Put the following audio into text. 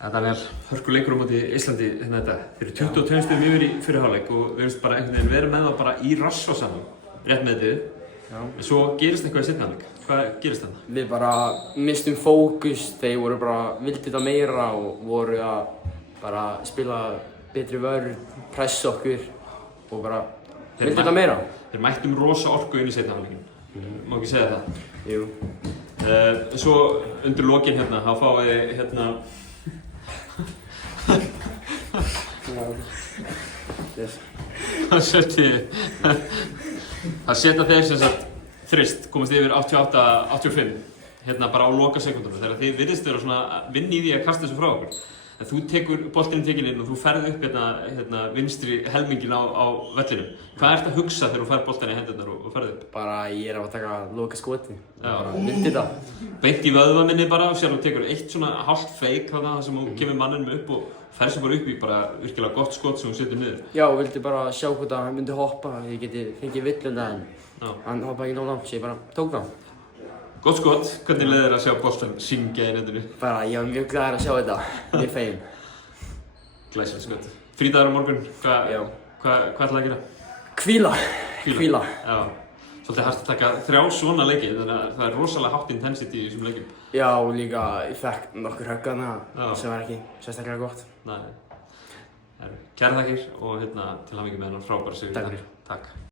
Þetta var hörkuleikur á móti Íslandi þetta. Þeir eru 22 stigum yfir í fyrri hálfleik og við veist bara einhvern veginn vera með það bara í rassvasanum, rétt með þetta. En svo gerist eitthvað í seinni hálfleik. Hvað gerist þarna? Við bara mistum fókus, þeir voru bara vildu þetta meira og voru að bara spila betri vörn, pressa okkur og bara vildu þetta meira. Þeir mættum rosa orku inn í seinni hálfleikin. Má ekki segja það? Jú. Svo undir lokin hérna, þá fáið þið hérna Það setja þeir sem sagt þrist, komast yfir 88-85 hérna bara á loka sekúndunum þegar þið virðist vera svona vinn í því að kasta þessu frá okkur. En þú tekur boltinn tekinn inn og þú ferð upp hérna vinstri helminginn á vellinum. Hvað ertu að hugsa þegar þú ferð boltinn í hendurnar og ferð upp? Bara ég að taka loka skoti. Bara vildi þetta. Beint í vöðvaminni bara og sér þú tekur eitt svona hálft feik þarna þar sem þú kemur manninum upp og ferð sér bara upp í bara virkilega gott skot sem þú setur niður. Já, og vildi bara sjá hvort hann myndi hoppa, ég geti fengið villunda en hann hoppaði ekki nóg langt, svo ég bara tók það. Gott skot, hvernig leið þér að sjá boltann syngja í netinu? Bara, ég var mjög glaður að sjá þetta, mjög feginn. Glæsilegt skot. Frídagur á morgun, hvað ætlaðu að gera? Hvíla. Já. Svolítið hægt að taka 3 svona leiki, þannig að það er rosalega hátt intensity í þessum leikjum. Já, og líka ég fekk nokkur högg þarna sem var ekki sérstaklega gott. Nei. Kærar þakkir og til hamingju með þennan frábæra sigur. Takk fyrir. Takk.